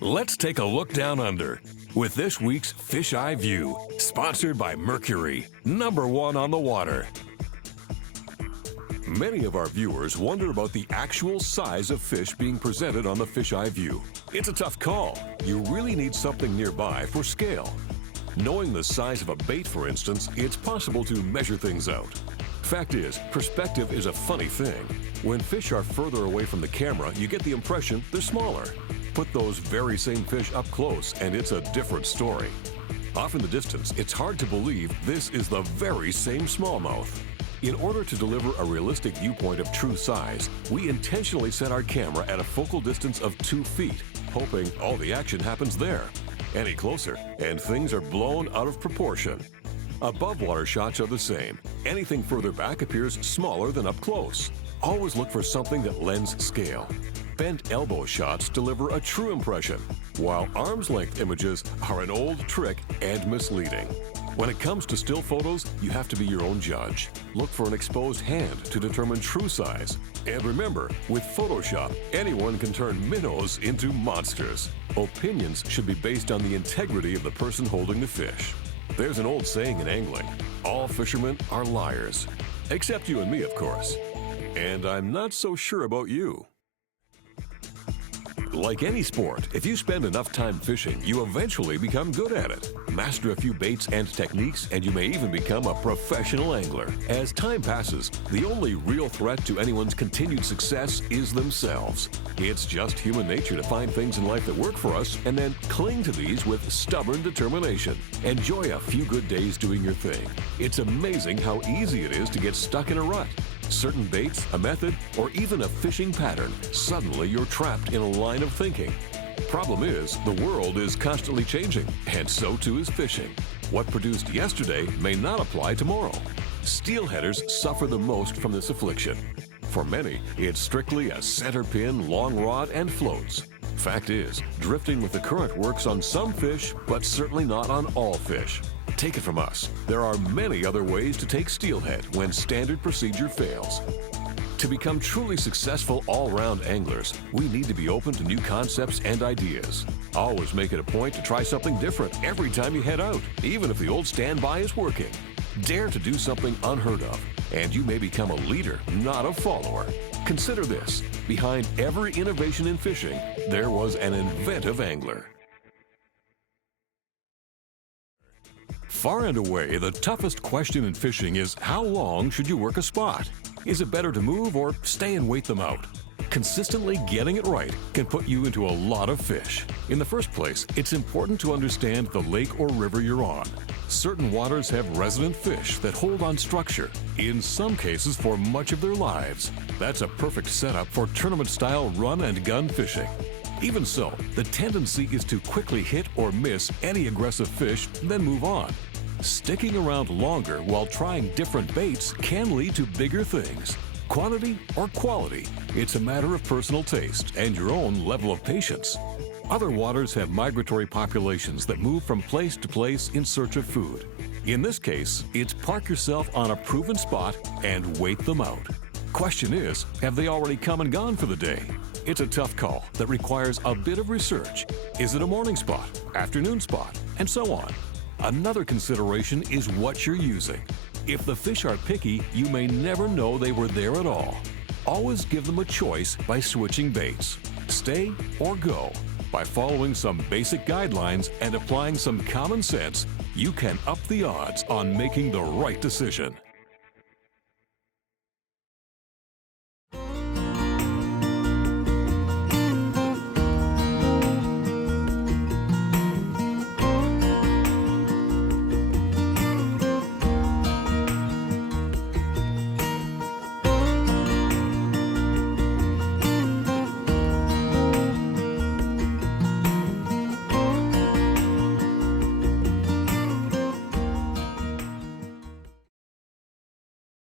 Let's take a look down under with this week's Fish Eye View, sponsored by Mercury, #1 on the water. Many of our viewers wonder about the actual size of fish being presented on the Fish Eye View. It's a tough call. You really need something nearby for scale. Knowing the size of a bait, for instance, it's possible to measure things out. Fact is, perspective is a funny thing. When fish are further away from the camera, you get the impression they're smaller. Put those very same fish up close and it's a different story. Off in the distance, it's hard to believe this is the very same smallmouth. In order to deliver a realistic viewpoint of true size, we intentionally set our camera at a focal distance of 2 feet, hoping all the action happens there. Any closer, and things are blown out of proportion. Above water shots are the same. Anything further back appears smaller than up close. Always look for something that lends scale. Bent elbow shots deliver a true impression, while arm's length images are an old trick and misleading. When it comes to still photos, you have to be your own judge. Look for an exposed hand to determine true size. And remember, with Photoshop, anyone can turn minnows into monsters. Opinions should be based on the integrity of the person holding the fish. There's an old saying in angling, all fishermen are liars. Except you and me, of course. And I'm not so sure about you. Like any sport, if you spend enough time fishing, you eventually become good at it. Master a few baits and techniques, and you may even become a professional angler. As time passes, the only real threat to anyone's continued success is themselves. It's just human nature to find things in life that work for us and then cling to these with stubborn determination. Enjoy a few good days doing your thing. It's amazing how easy it is to get stuck in a rut. Certain baits, a method, or even a fishing pattern, suddenly you're trapped in a line of thinking. Problem is, the world is constantly changing, and so too is fishing. What produced yesterday may not apply tomorrow. Steelheaders suffer the most from this affliction. For many, it's strictly a center pin, long rod, and floats. Fact is, drifting with the current works on some fish, but certainly not on all fish. Take it from us, there are many other ways to take steelhead when standard procedure fails. To become truly successful all-round anglers, we need to be open to new concepts and ideas. Always make it a point to try something different every time you head out, even if the old standby is working. Dare to do something unheard of, and you may become a leader, not a follower. Consider this, behind every innovation in fishing, there was an inventive angler. Far and away, the toughest question in fishing is how long should you work a spot? Is it better to move or stay and wait them out? Consistently getting it right can put you into a lot of fish. In the first place, it's important to understand the lake or river you're on. Certain waters have resident fish that hold on structure, in some cases for much of their lives. That's a perfect setup for tournament-style run-and-gun fishing. Even so, the tendency is to quickly hit or miss any aggressive fish, then move on. Sticking around longer while trying different baits can lead to bigger things. Quantity or quality, it's a matter of personal taste and your own level of patience. Other waters have migratory populations that move from place to place in search of food. In this case, it's park yourself on a proven spot and wait them out. Question is, have they already come and gone for the day? It's a tough call that requires a bit of research. Is it a morning spot, afternoon spot, and so on? Another consideration is what you're using. If the fish are picky, you may never know they were there at all. Always give them a choice by switching baits. Stay or go. By following some basic guidelines and applying some common sense, you can up the odds on making the right decision.